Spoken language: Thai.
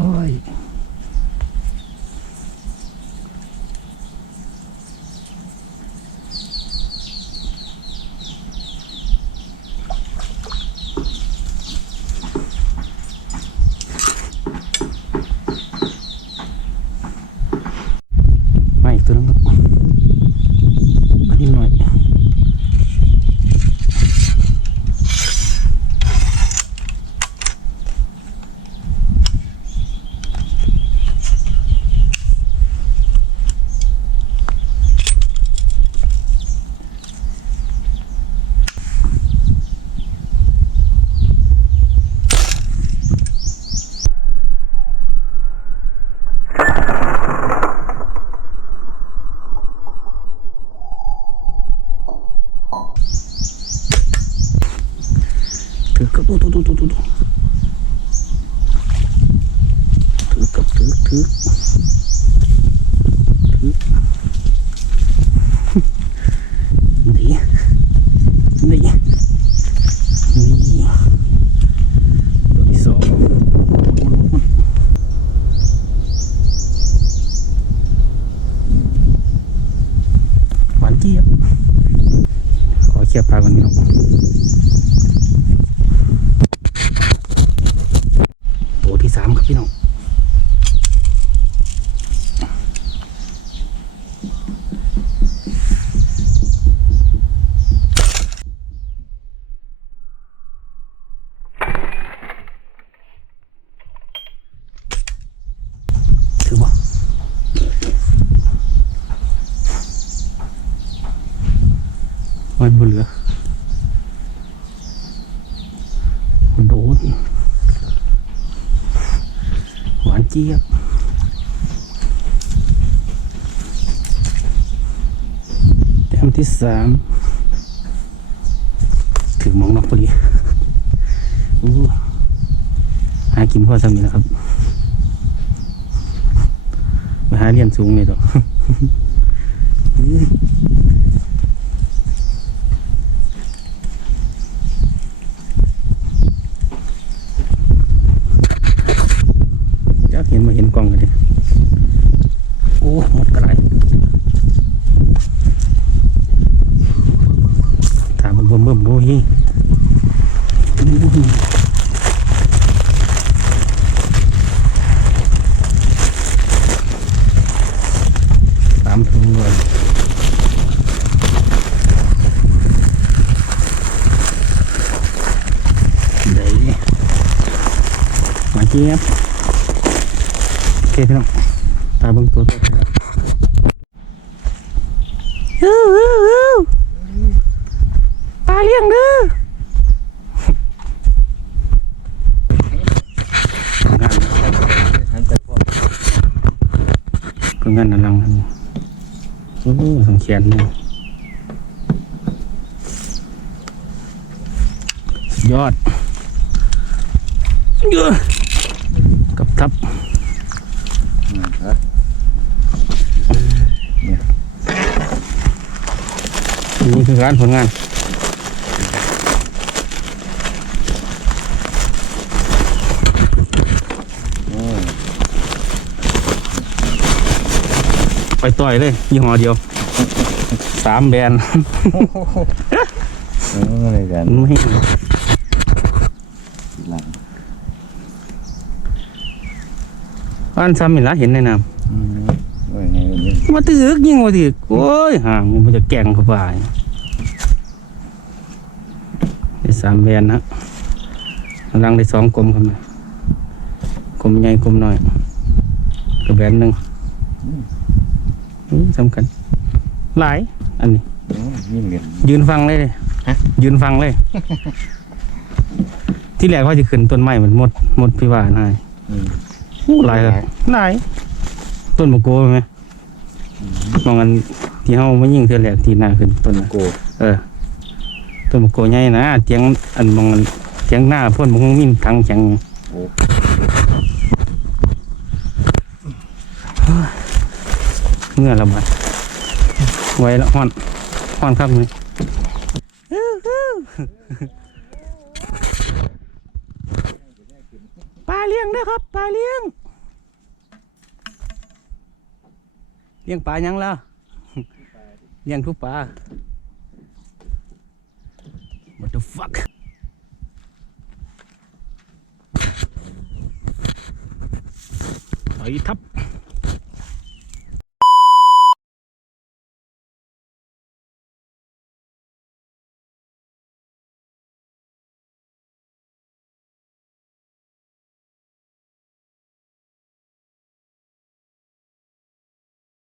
はい。 ถือกับตัวตัวตัวตัวตัวถือกับถือถือถือนี่นี่นี่ตัวที่สองหวานเจี๊ยบขอเคียบปลากันพี่น้อง ตัว ที่สามครับพี่น้องถือว่าไม่บุเหลือโดน หวาน เจี๊ยบแต้มที่สามถึงมองนอกพอดีอู้หากินพ่อสามีนะครับมาหาเรียนสูงเลยตัว อื้อจักเห็นมาเห็นกล้องกันดิโอ้หมดกระไรถามมันเบิ่มเบิ่มโอ้ยอู้หูตามถุงเลยเดี๋ยวมาเจี๊ยบ พี่น้องตาเบิ่งตัวตัวครับฮู้ฮู้ฮู้ปลาเลี้ยงเด้อผลงานหันไปพ่อผลงานนั่นลังโอ้สังเขียนเนี่ยสุดยอดเยอะกับทับ ครับ นี่คือการผลงานโอ้ไปต่อยเลยยี่ห้อเดียว สามแบรนด์เอออะไรกันไม่หลังบ้านซ้ำเห็นละเห็นในน้อืมว่าไงวันนี้ำมาตึกยิงมาตึกโอ้ยห่างมันจะแกล้งเข้าไปได้ สามแบรนด์นะกำลังได้สองกลมครับนะกลมใหญ่กลมน้อยกับแบรนด์หนึ่งอืมสำคัญหลาย อันนี้โอ้ยิ่งเงินยืนฟังเลยดิฮะยืนฟังเลย ที่แรกเขาจะขึ้นต้นไม้เหมือนมดมดพิวานให้อืมอู้หลายครับหลาย ต้นมะโกไหมมองกันที่เขาไม่ยิ่งเท่าแรกที่หน้าขึ้นต้นน่ะโก เออ ต้นมะโกใหญ่นะเตียงอันมองเตียงหน้าพ่นมงมินทังแข็งโอ้เงื่อระบาดไว้แล้วห้อนห้อนครับนี่ปลาเลี้ยงนะครับปลาเลี้ยง เลี้ยงปลายังล่ะเลี้ยงทุกปลา What the fuck ไอ้ทับ